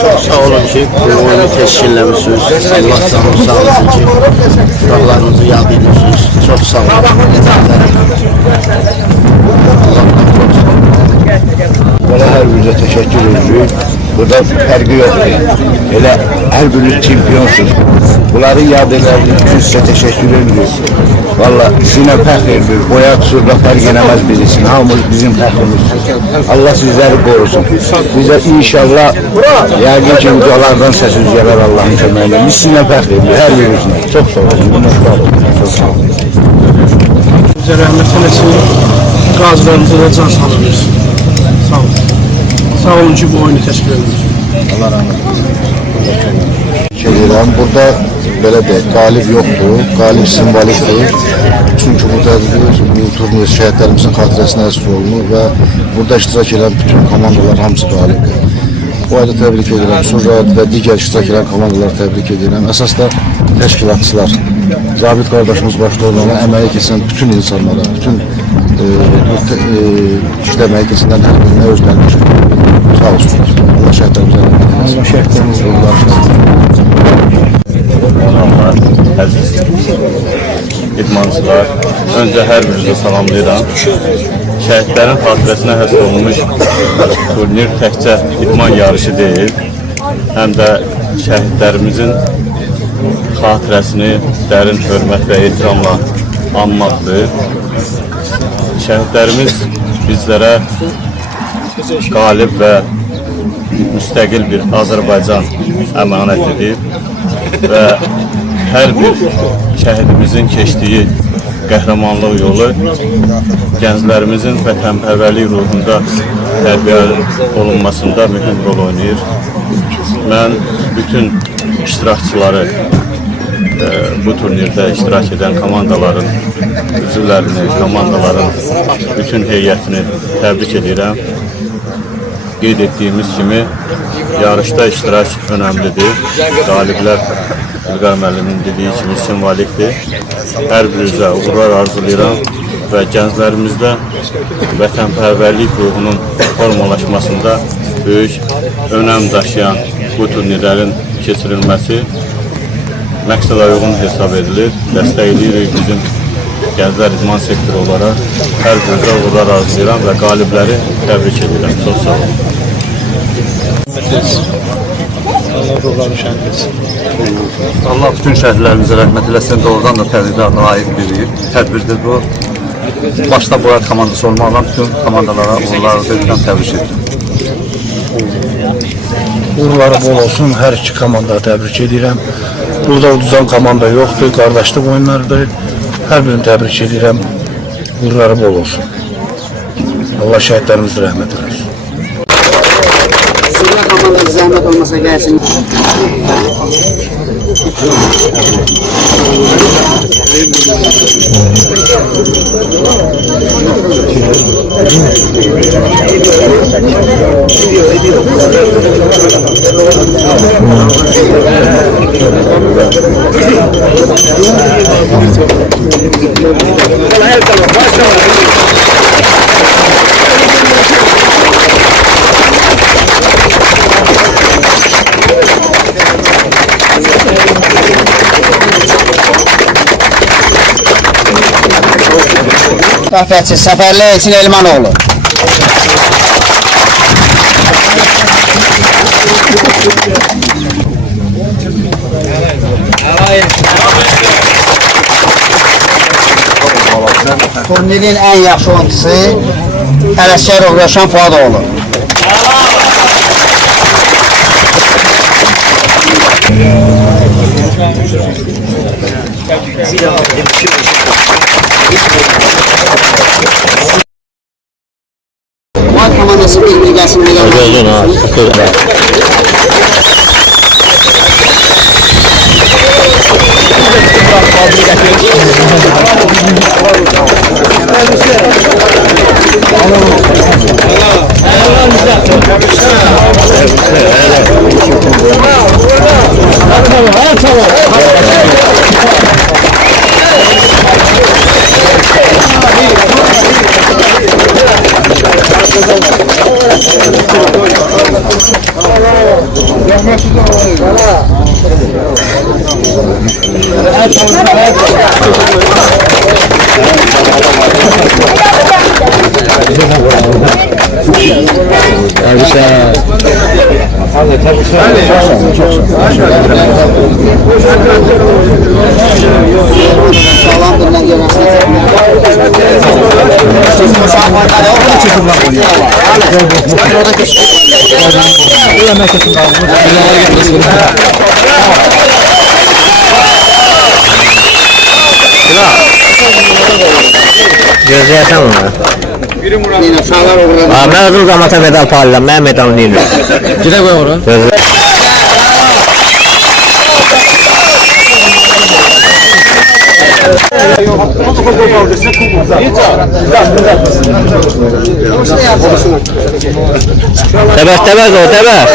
Çok sağ olun ki bu oyunu teşkillemişsiniz. Allah canınızı sağ olsun ki uşaqlarınızı yad ediyorsunuz. Çok sağ olun. Böyle her birine teşekkür ediyoruz. Burada fərqi yoxdur. Elə hər biriniz çempiyonsunuz. Bunların yad edərdiyiniz sizə teşekkür ediyoruz. Valla sizinlə fəxr ediyoruz. Boya qüsurda fərq eləməz biz için. Hamımız bizim fəxrimizdir. Allah sizləri qorusun. Bizə inşallah yəqin ki ucalardan səsiz gələr Allah'ın köməklə. Biz sizinlə fəxr ediyoruz. Hər birinizlə. Çok sağ olun. Çok sağ olun. Bizə rəhmət eləsin. Qazilərimizə də can sağlıyoruz. Sağ olun. Sağ olun ki bu oyunu teşkil ediyoruz. Allah rahmet eylesin. Burada belə deyək, qalib yoxdur, qalib simvolikdir. Çünki burada bu turnir şəhidlərimizin xatirəsinə əsr olunur və burada iştirak edən bütün komandalar hamısı qalibdir. Bu ayda təbrik edirəm, Surrad və digər iştirak edən komandaları təbrik edirəm. Əsas da təşkilatçılar, Zabit qardaşımız başda olmalı, əməyi keçən bütün insanlara, bütün işləməyi keçəndən hər birinə özlərini təşəkkür edirəm. Sağ olsunlar. Allah şəhidlərimizə rəhmət eylesin. Şəhidlərimizə əziz idmançılar, öncə hər birinizə salamlayıram. Şəhidlərin xatirəsinə həsr olunmuş turnir təkcə idman yarışı deyil, həm də şəhidlərimizin xatirəsini dərin hörmət və ehtiramla anmaqdır. Şəhidlərimiz bizlərə qalib və müstəqil bir Azərbaycan əmanət edib və hər bir şəhidimizin keçdiyi qəhrəmanlıq yolu gənclərimizin vətənpərvərlik ruhunda tərbiyə olunmasında mühüm rol oynayır. Mən bütün iştirakçıları, bu turnirdə iştirak edən komandaların üzvlərini, komandaların bütün heyətini təbrik edirəm. Qeyd etdiyimiz kimi yarışda iştirak önəmlidir. Qaliblər İlqar müəllimin dediyi kimi simvolikdir. Hər birinizə uğurlar arzulayıram və gənclərimizdə vətənpərvərlik ruhunun formalaşmasında böyük önəm daşıyan bu turnirlərin keçirilməsi məqsədə uyğun hesab edilir. Dəstəkləyirik bizim gənclər idman sektoru olaraq. Hər birinizə uğurlar arzulayıram və qalibləri təbrik edirəm. Çox sağ olun. Allah bütün şəhidlərimizə rəhmət eləsin. Doğrudan da təbrikə layiq bir tədbirdir bu. Başta Boyat komandası olmaqla bütün komandalara uğurlar verirəm, təbrik edirəm. Uğurları bol olsun. Hər iki komandaya təbrik edirəm. Burada uduzan komanda yoxdur, qardaşlıq oyunlarıdır. Hər birini təbrik edirəm. Uğurları bol olsun. Allah şəhidlərimizə rəhmət eləsin. Sizə komanda zəhmət olmasa gəlsin. Müdafiəçi Səfərli Elçin Elmanoğlu. Turnirin ən yaxşı oyuncusu Ələskərov Rövşən Fuadoğlu. Boyat komandası bir gəlsin. Sağlam bundan gelmesine. Uşaq var da Gözləyəsən onu. yine uşaqlar uğradı. Mən özüm zamata medal paylayıram, mən medalını deyirəm. Gidə qoy ora. Təbəs o, təbəs.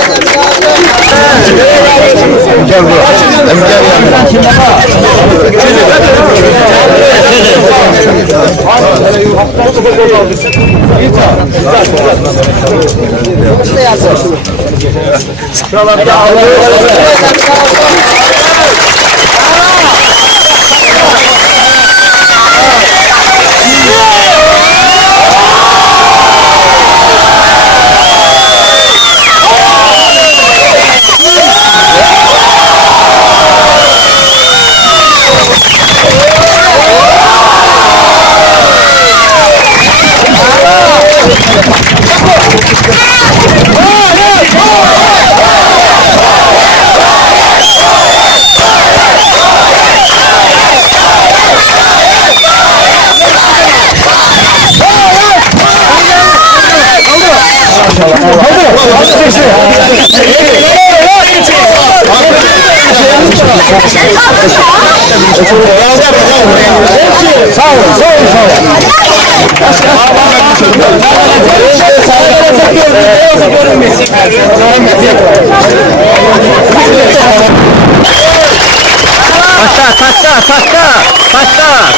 Taşlar.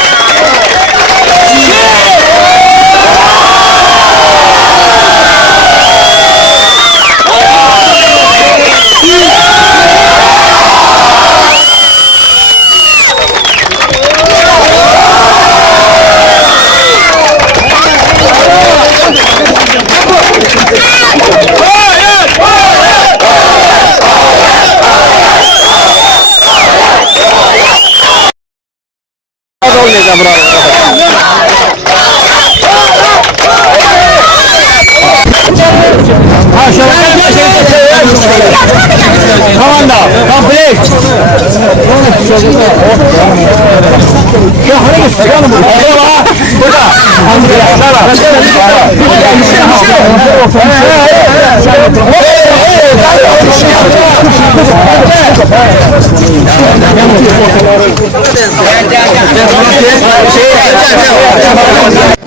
Komanda, komplekt. Burada.